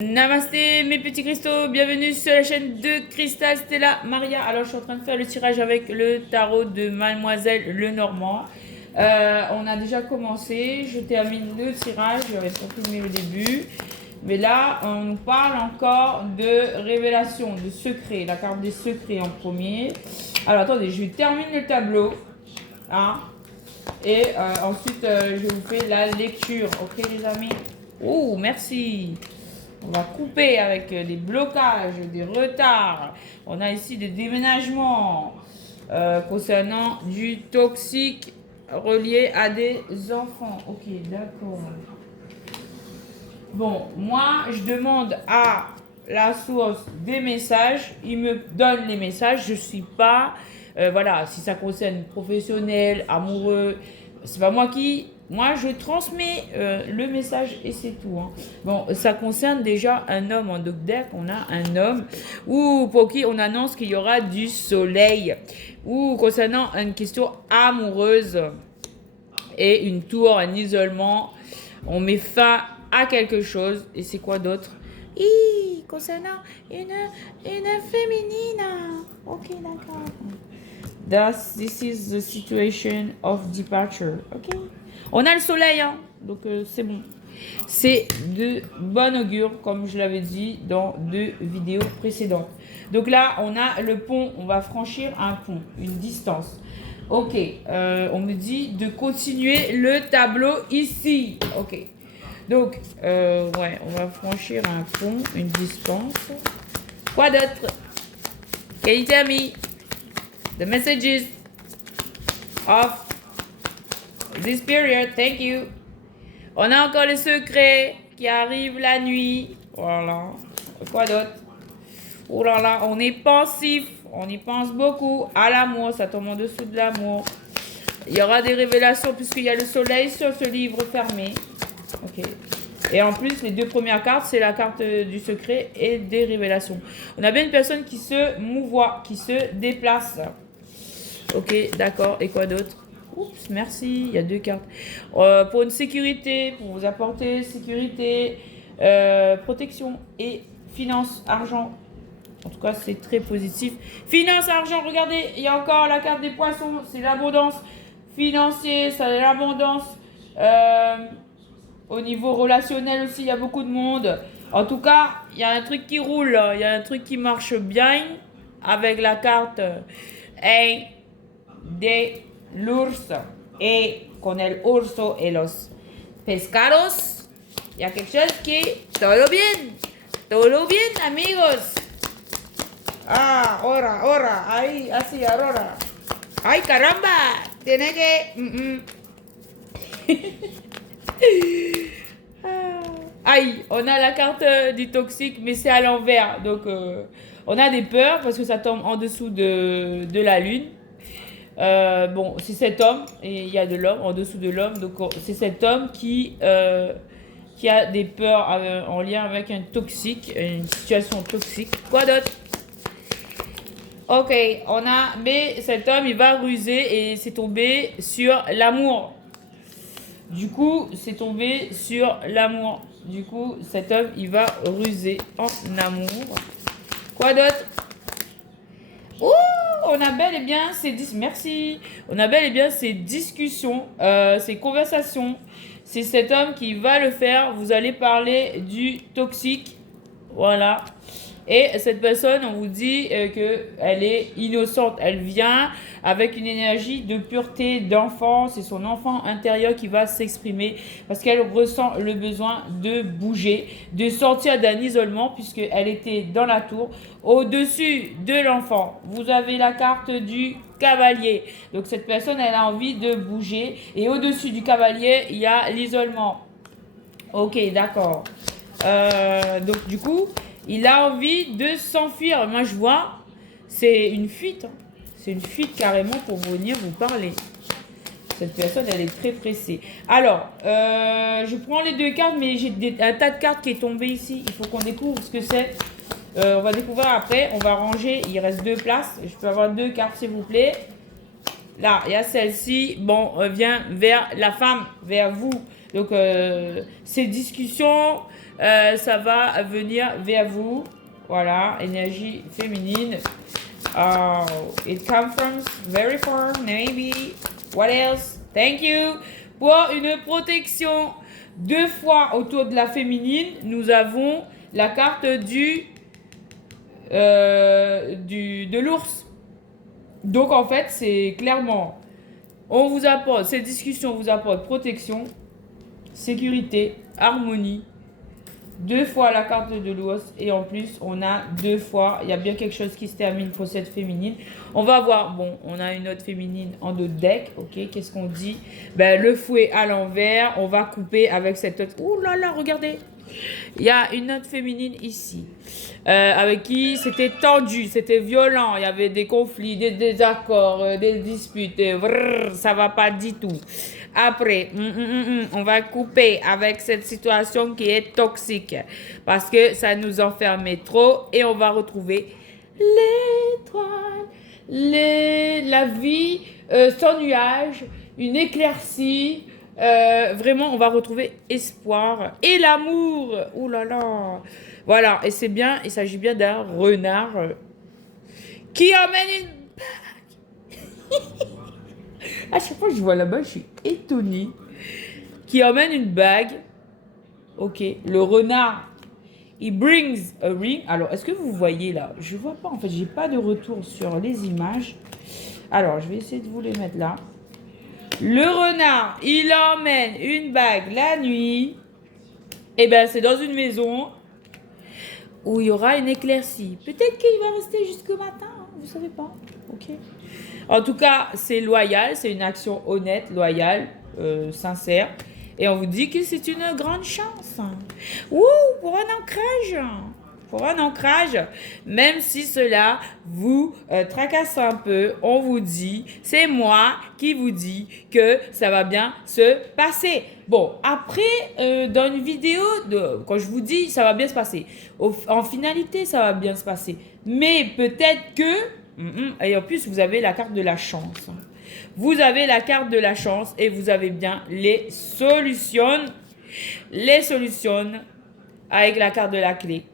Namasté mes petits cristaux, bienvenue sur la chaîne de Cristal Stella Maria. Alors je suis en train de faire le tirage avec le tarot de Mademoiselle Lenormand. On a déjà commencé, je termine le tirage, j'avais pas filmé au début. Mais là on nous parle encore de révélation, de secret, la carte des secrets en premier. Alors attendez, je termine le tableau. Hein, et ensuite je vous fais la lecture, ok les amis? Oh merci. On va couper avec des blocages, des retards. On a ici des déménagements concernant du toxique relié à des enfants. Ok, d'accord. Bon, moi, je demande à la source des messages. Il me donne les messages. Je ne suis pas... voilà, si ça concerne professionnel, amoureux, c'est pas moi qui... Moi, je transmets le message et c'est tout. Hein. Bon, ça concerne déjà un homme en deck. On a un homme ou pour qui on annonce qu'il y aura du soleil. Ou concernant une question amoureuse et une tour, un isolement. On met fin à quelque chose. Et c'est quoi d'autre? Concernant une féminine. Ok, d'accord. This is the situation of departure. Ok. On a le soleil, hein, donc c'est bon. C'est de bon augure, comme je l'avais dit dans 2 vidéos précédentes. Donc là, on a le pont, on va franchir un pont, une distance. Ok, on me dit de continuer le tableau ici. Ok, donc, ouais, on va franchir un pont, une distance. Quoi d'autre? Qualité amie. The messages of this period, thank you. On a encore les secrets qui arrivent la nuit. Voilà. Quoi d'autre? Oh là là, on est pensif. On y pense beaucoup. À l'amour, ça tombe en dessous de l'amour. Il y aura des révélations puisqu'il y a le soleil sur ce livre fermé. Ok. Et en plus, les 2 premières cartes, c'est la carte du secret et des révélations. On a bien une personne qui se mouvoie, qui se déplace. Ok, d'accord. Et quoi d'autre? Oups, merci. Il y a 2 cartes. Pour une sécurité, pour vous apporter sécurité, protection et finance, argent. En tout cas, c'est très positif. Finance, argent, regardez, il y a encore la carte des poissons. C'est l'abondance financière, c'est l'abondance. Au niveau relationnel aussi, il y a beaucoup de monde. En tout cas, il y a un truc qui roule. Il y a un truc qui marche bien avec la carte de l'ours et con el urso et los pescados. Il y a quelque chose qui todo bien, amigos. Ah, ahora, ahí, así, ahora. Ay, caramba, tiene que... Aïe, on a la carte du toxique, mais c'est à l'envers. Donc, on a des peurs parce que ça tombe en dessous de la lune. Bon, c'est cet homme, et il y a de l'homme en dessous de l'homme. Donc, c'est cet homme qui a des peurs en lien avec un toxique, une situation toxique. Quoi d'autre? Ok, on a, mais cet homme, il va ruser et c'est tombé sur l'amour. Du coup, c'est tombé sur l'amour. Du coup, cet homme, il va ruser en amour. Quoi d'autre? Ouh, on a bel et bien ces merci. On a bel et bien ces discussions, ces conversations. C'est cet homme qui va le faire. Vous allez parler du toxique. Voilà. Et cette personne, on vous dit qu'elle est innocente. Elle vient avec une énergie de pureté, d'enfant. C'est son enfant intérieur qui va s'exprimer parce qu'elle ressent le besoin de bouger, de sortir d'un isolement puisqu'elle était dans la tour. Au-dessus de l'enfant, vous avez la carte du cavalier. Donc cette personne, elle a envie de bouger. Et au-dessus du cavalier, il y a l'isolement. Ok, d'accord. Donc du coup... il a envie de s'enfuir. Moi, je vois, c'est une fuite. Hein. C'est une fuite carrément pour venir vous parler. Cette personne, elle est très pressée. Alors, je prends les 2 cartes, mais j'ai un tas de cartes qui est tombé ici. Il faut qu'on découvre ce que c'est. On va découvrir après. On va ranger. Il reste 2 places. Je peux avoir 2 cartes, s'il vous plaît. Là, il y a celle-ci. Bon, vient vers la femme, vers vous. Donc, ces discussions, ça va venir vers vous. Voilà, énergie féminine. It comes from very far, maybe. What else? Thank you. Pour une protection 2 fois autour de la féminine, nous avons la carte de l'ours. Donc en fait, c'est clairement, on vous apporte, cette discussion vous apporte protection, sécurité, harmonie. 2 fois la carte de l'ours et en plus on a 2 fois, il y a bien quelque chose qui se termine pour cette féminine. On va voir, bon, on a une autre féminine en d'autres decks, ok, qu'est-ce qu'on dit? Ben, le fouet à l'envers, on va couper avec cette autre, ouh là là, regardez, il y a une autre féminine ici, avec qui c'était tendu, c'était violent, il y avait des conflits, des désaccords, des disputes, ça va pas du tout. Après, on va couper avec cette situation qui est toxique parce que ça nous enfermait trop et on va retrouver l'étoile, la vie sans nuage, une éclaircie. Vraiment, on va retrouver espoir et l'amour. Ouh là là. Voilà, et c'est bien, il s'agit bien d'un renard qui emmène une... À chaque fois que je vois là-bas, je suis étonnée. Qui emmène une bague. Ok, le renard, il brings a ring. Alors, est-ce que vous voyez là? Je vois pas, en fait, j'ai pas de retour sur les images. Alors, je vais essayer de vous les mettre là. Le renard, il emmène une bague la nuit. Et ben, c'est dans une maison où il y aura une éclaircie. Peut-être qu'il va rester jusqu'au matin, hein, vous savez pas. Ok. En tout cas, c'est loyal, c'est une action honnête, loyale, sincère. Et on vous dit que c'est une grande chance. Ouh, pour un ancrage. Pour un ancrage, même si cela vous tracasse un peu, on vous dit, c'est moi qui vous dis que ça va bien se passer. Bon, après, dans une vidéo, quand je vous dis, ça va bien se passer. En finalité, ça va bien se passer. Mais peut-être que... Et en plus, vous avez la carte de la chance. Vous avez la carte de la chance et vous avez bien les solutions. Les solutions avec la carte de la clé.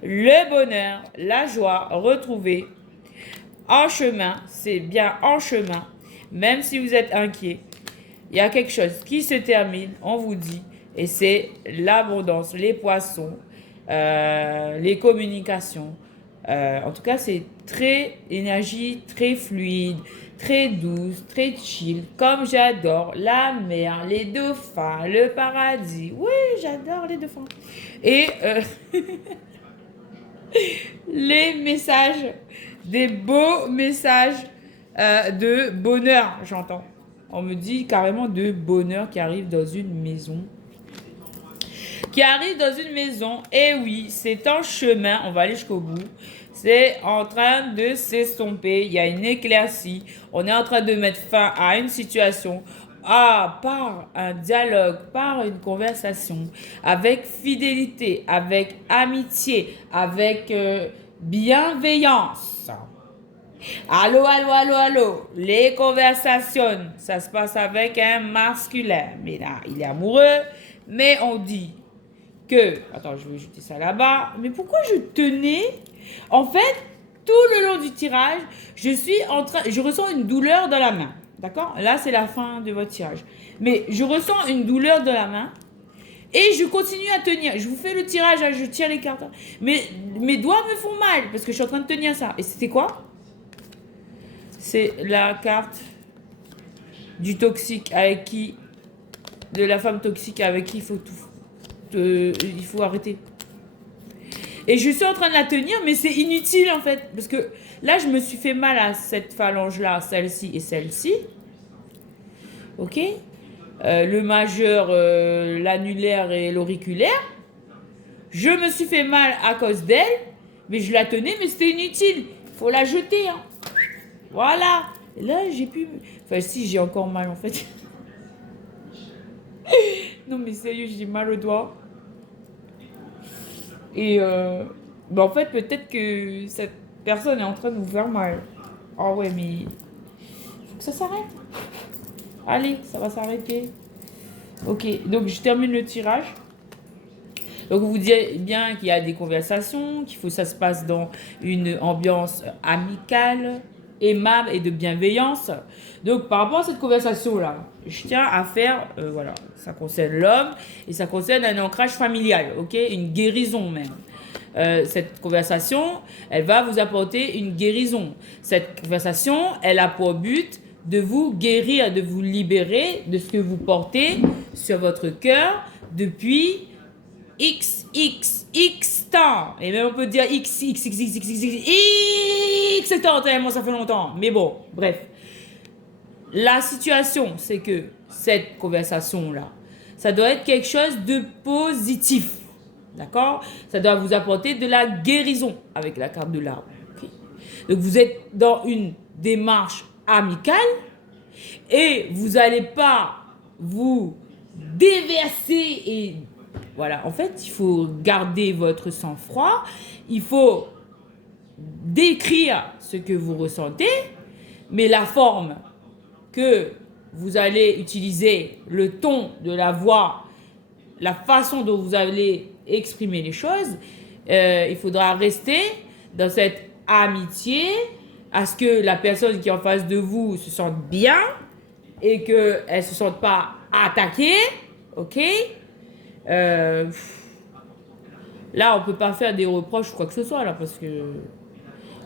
Le bonheur, la joie retrouvée en chemin. C'est bien en chemin. Même si vous êtes inquiet, il y a quelque chose qui se termine, on vous dit. Et c'est l'abondance, les poissons, les communications. En tout cas, c'est très énergie, très fluide, très douce, très chill. Comme j'adore la mer, les dauphins, le paradis. Oui, j'adore les dauphins. Et les messages, des beaux messages de bonheur, j'entends. On me dit carrément de bonheur qui arrive dans une maison. Qui arrive dans une maison, et oui, c'est en chemin, on va aller jusqu'au bout. C'est en train de s'estomper, il y a une éclaircie. On est en train de mettre fin à une situation. Par un dialogue, par une conversation, avec fidélité, avec amitié, avec bienveillance. Allô, allô, allô, allô. Les conversations, ça se passe avec un masculin. Mais là, il est amoureux, mais on dit que... Attends, je vais jeter ça là-bas. Mais pourquoi je tenais... En fait, tout le long du tirage, je ressens une douleur dans la main. D'accord? Là, c'est la fin de votre tirage. Mais je ressens une douleur dans la main. Et je continue à tenir. Je vous fais le tirage, je tire les cartes. Mais mes doigts me font mal parce que je suis en train de tenir ça. Et c'était quoi? C'est la carte du toxique avec qui... De la femme toxique avec qui il faut il faut arrêter. Et je suis en train de la tenir, mais c'est inutile en fait. Parce que là, je me suis fait mal à cette phalange-là, celle-ci et celle-ci. Ok? Le majeur, l'annulaire et l'auriculaire. Je me suis fait mal à cause d'elle, mais je la tenais, mais c'était inutile. Il faut la jeter. Hein. Voilà. Et là, j'ai pu... Enfin, si, j'ai encore mal en fait. Non, mais sérieux, j'ai mal au doigt. Et en fait, peut-être que cette personne est en train de vous faire mal. Ah ouais, mais il faut que ça s'arrête. Allez, ça va s'arrêter. Ok, donc je termine le tirage. Donc vous dites bien qu'il y a des conversations, qu'il faut que ça se passe dans une ambiance amicale, aimable et de bienveillance. Donc par rapport à cette conversation-là, je tiens à faire, voilà, ça concerne l'homme et ça concerne un ancrage familial, ok, une guérison même. Cette conversation, elle va vous apporter une guérison. Cette conversation, elle a pour but de vous guérir, de vous libérer de ce que vous portez sur votre cœur depuis X temps. Et même on peut dire X temps, tellement ça fait longtemps. Mais bon, bref. La situation, c'est que cette conversation-là, ça doit être quelque chose de positif. D'accord? Ça doit vous apporter de la guérison avec la carte de l'arbre. Okay? Donc vous êtes dans une démarche amicale et vous n'allez pas vous déverser et voilà. En fait, il faut garder votre sang-froid. Il faut décrire ce que vous ressentez, mais la forme que vous allez utiliser, le ton de la voix, la façon dont vous allez exprimer les choses, il faudra rester dans cette amitié à ce que la personne qui est en face de vous se sente bien et qu'elle ne se sente pas attaquée, ok? Là, on peut pas faire des reproches ou quoi que ce soit, là, parce que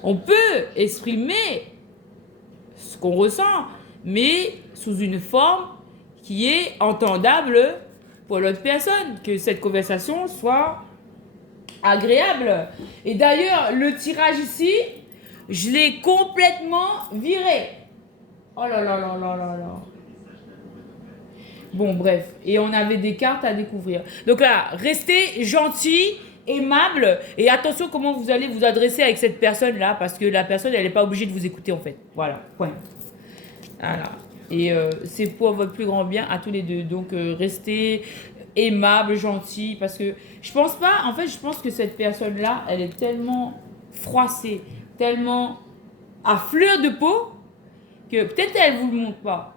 on peut exprimer ce qu'on ressent, mais sous une forme qui est entendable pour l'autre personne, que cette conversation soit agréable. Et d'ailleurs, le tirage ici, je l'ai complètement viré. Oh là là là là là là. Bon, bref. Et on avait des cartes à découvrir. Donc là, restez gentil, aimable, et attention comment vous allez vous adresser avec cette personne-là, parce que la personne, elle n'est pas obligée de vous écouter, en fait. Voilà, point. Voilà. Et c'est pour votre plus grand bien à tous les deux. Donc, restez aimable, gentil, parce que je pense pas, en fait, je pense que cette personne-là, elle est tellement froissée, tellement à fleur de peau, que peut-être elle vous le montre pas.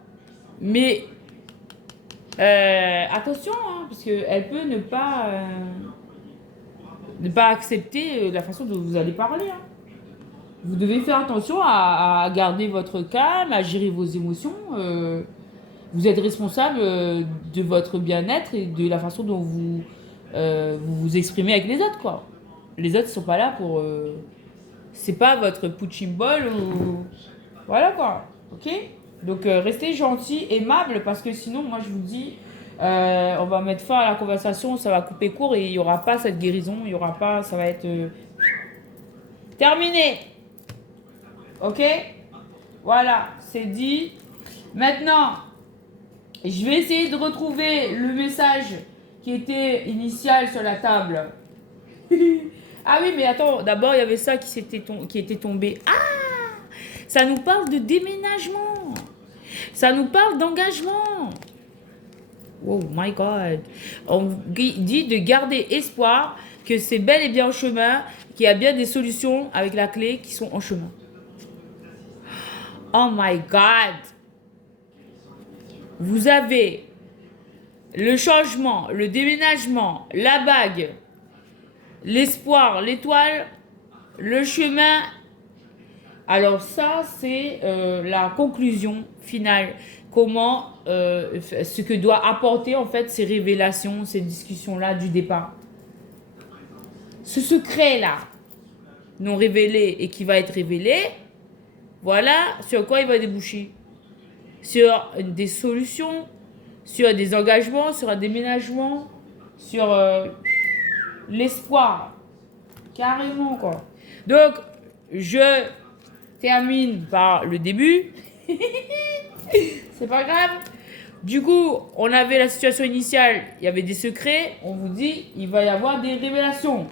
Mais attention, hein, parce qu'elle peut ne pas accepter la façon dont vous allez parler. Hein. Vous devez faire attention à garder votre calme, à gérer vos émotions. Vous êtes responsable de votre bien-être et de la façon dont vous exprimez avec les autres, quoi. Les autres ne sont pas là pour... c'est pas votre punching ball ou... Voilà, quoi. Ok? Donc, restez gentil, aimable, parce que sinon, moi, je vous dis, on va mettre fin à la conversation, ça va couper court et il n'y aura pas cette guérison, il n'y aura pas... Ça va être... terminé. Ok? Voilà, c'est dit. Maintenant, je vais essayer de retrouver le message qui était initial sur la table. Ah oui, mais attends, d'abord, il y avait ça qui était tombé. Ah! Ça nous parle de déménagement. Ça nous parle d'engagement. Oh my God. On dit de garder espoir que c'est bel et bien en chemin, qu'il y a bien des solutions avec la clé qui sont en chemin. Oh my God. Vous avez le changement, le déménagement, la bague, l'espoir, l'étoile, le chemin. Alors ça, c'est la conclusion finale. Comment, ce que doit apporter en fait ces révélations, ces discussions-là du départ. Ce secret-là, non révélé et qui va être révélé, voilà sur quoi il va déboucher. Sur des solutions, sur des engagements, sur un déménagement, sur l'espoir. Carrément, quoi. Donc, je termine par le début. C'est pas grave. Du coup, on avait la situation initiale, il y avait des secrets. On vous dit, il va y avoir des révélations.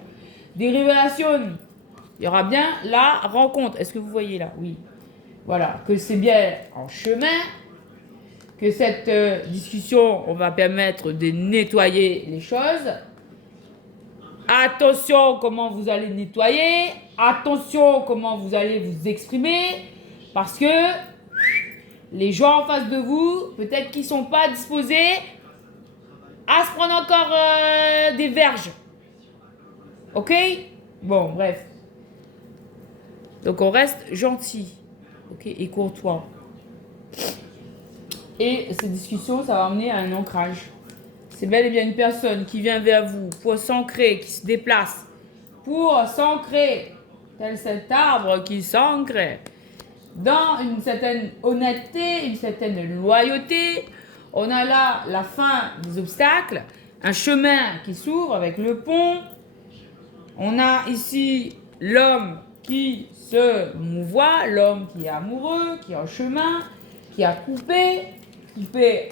Des révélations. Il y aura bien la rencontre. Est-ce que vous voyez là? Oui. Voilà. Que c'est bien en chemin. Que cette discussion, on va permettre de nettoyer les choses. Attention comment vous allez nettoyer. Attention comment vous allez vous exprimer. Parce que les gens en face de vous, peut-être qu'ils ne sont pas disposés à se prendre encore des verges. Ok? Bon, bref. Donc on reste gentil, ok, et courtois. Et cette discussion, ça va amener à un ancrage. C'est bel et bien une personne qui vient vers vous pour s'ancrer, qui se déplace, pour s'ancrer, tel cet arbre qui s'ancre dans une certaine honnêteté, une certaine loyauté. On a là la fin des obstacles, un chemin qui s'ouvre avec le pont. On a ici l'homme qui se mouvoie, l'homme qui est amoureux, qui est en chemin, qui a coupé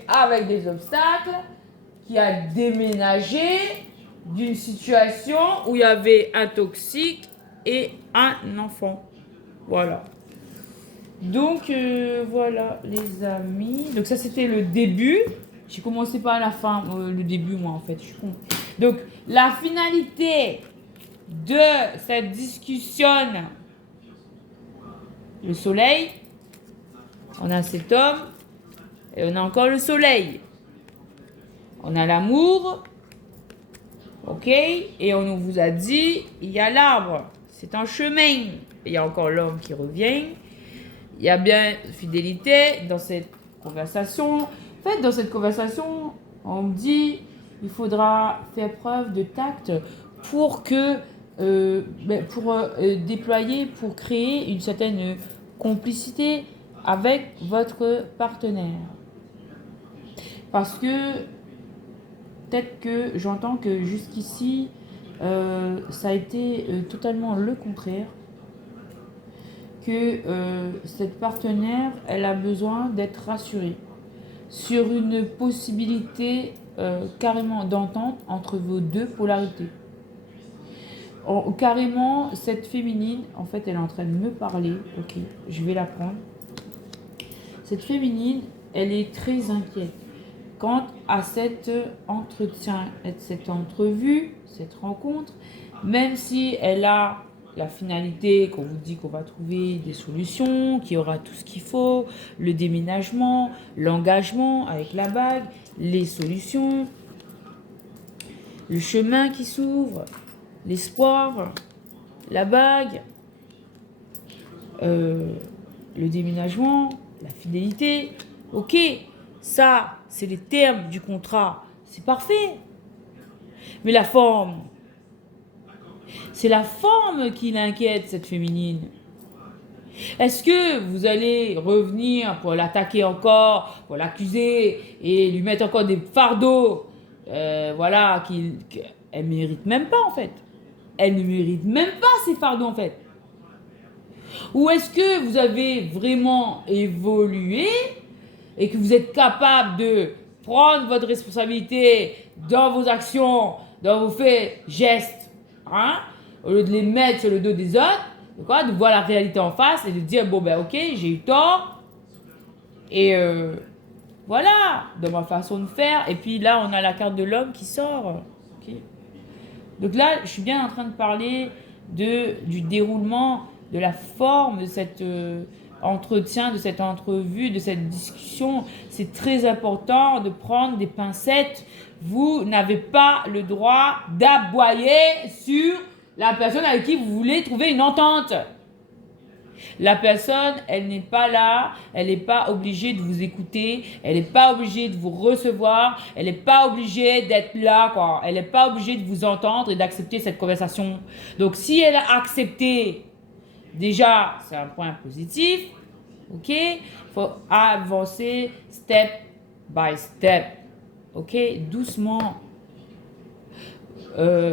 avec des obstacles, qui a déménagé d'une situation où il y avait un toxique et un enfant. Voilà. Donc, voilà, les amis. Donc, ça, c'était le début. J'ai commencé par la fin, le début, moi, en fait. Je suis con. Donc, la finalité de cette discussion, le soleil, on a cet homme, et on a encore le soleil. On a l'amour, ok, et on vous a dit, il y a l'arbre, c'est un chemin. Il y a encore l'homme qui revient. Il y a bien fidélité dans cette conversation. En fait, dans cette conversation, on me dit, il faudra faire preuve de tact pour que, déployer, pour créer une certaine complicité avec votre partenaire. Parce que peut-être que j'entends que jusqu'ici, ça a été totalement le contraire. Que cette partenaire, elle a besoin d'être rassurée sur une possibilité carrément d'entente entre vos deux polarités. Carrément, cette féminine, en fait, elle est en train de me parler. Ok, je vais la prendre. Cette féminine, elle est très inquiète quant à cet entretien, cette entrevue, cette rencontre, même si elle a la finalité qu'on vous dit qu'on va trouver des solutions, qu'il y aura tout ce qu'il faut, le déménagement, l'engagement avec la bague, les solutions, le chemin qui s'ouvre, l'espoir, la bague, le déménagement, la fidélité. Ok, ça, c'est les termes du contrat, c'est parfait. Mais la forme, c'est la forme qui l'inquiète, cette féminine. Est-ce que vous allez revenir pour l'attaquer encore, pour l'accuser et lui mettre encore des fardeaux, voilà, qu'elle ne mérite même pas en fait. Elle ne mérite même pas ces fardeaux en fait. Ou est-ce que vous avez vraiment évolué et que vous êtes capable de prendre votre responsabilité dans vos actions, dans vos faits, gestes, hein, au lieu de les mettre sur le dos des autres, de voir la réalité en face et de dire bon ben ok, j'ai eu tort et voilà, dans ma façon de faire. Et puis là on a la carte de l'homme qui sort. Okay. Donc là je suis bien en train de parler du déroulement, de la forme de cet entretien, de cette entrevue, de cette discussion. C'est très important de prendre des pincettes. Vous n'avez pas le droit d'aboyer sur la personne avec qui vous voulez trouver une entente. La personne, elle n'est pas là, elle n'est pas obligée de vous écouter, elle n'est pas obligée de vous recevoir, elle n'est pas obligée d'être là, quoi. Elle n'est pas obligée de vous entendre et d'accepter cette conversation. Donc si elle a accepté, déjà, c'est un point positif, ok? Il faut avancer step by step, ok? Doucement.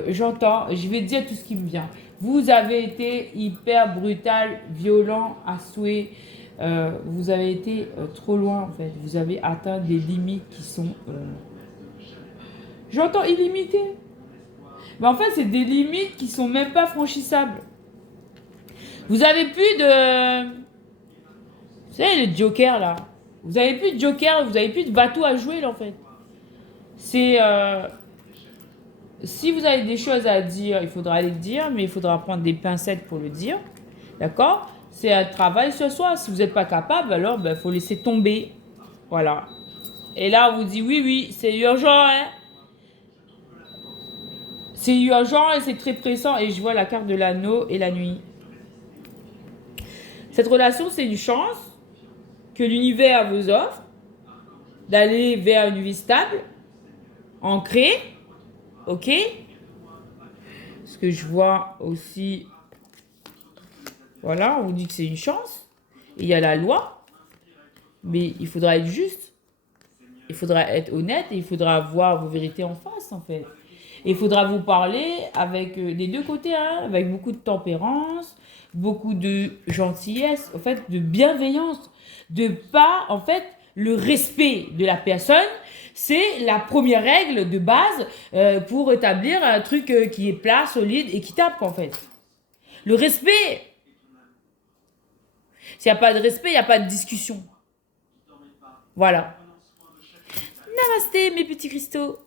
J'entends, je vais dire tout ce qui me vient. Vous avez été hyper brutal, violent, à souhait. Vous avez été trop loin en fait. Vous avez atteint des limites qui sont... J'entends illimitées. Mais en fait, c'est des limites qui sont même pas franchissables. Vous avez plus de... Vous savez, le joker là. Vous avez plus de joker, vous avez plus de bateau à jouer là en fait. C'est... Si vous avez des choses à dire, il faudra les dire, mais il faudra prendre des pincettes pour le dire. D'accord? C'est un travail sur soi. Si vous n'êtes pas capable, alors il faut laisser tomber. Voilà. Et là, on vous dit oui, c'est urgent. Hein? C'est urgent et c'est très pressant. Et je vois la carte de l'anneau et la nuit. Cette relation, c'est une chance que l'univers vous offre d'aller vers une vie stable, ancrée, ok? Ce que je vois aussi, voilà, on vous dit que c'est une chance. Et il y a la loi, mais il faudra être juste. Il faudra être honnête et il faudra voir vos vérités en face, en fait. Et il faudra vous parler avec les deux côtés, hein, avec beaucoup de tempérance, beaucoup de gentillesse, en fait, de bienveillance. De pas, en fait, le respect de la personne, c'est la première règle de base pour établir un truc qui est plat, solide, équitable, en fait. Le respect, s'il n'y a pas de respect, il n'y a pas de discussion. Voilà. Namasté, mes petits cristaux.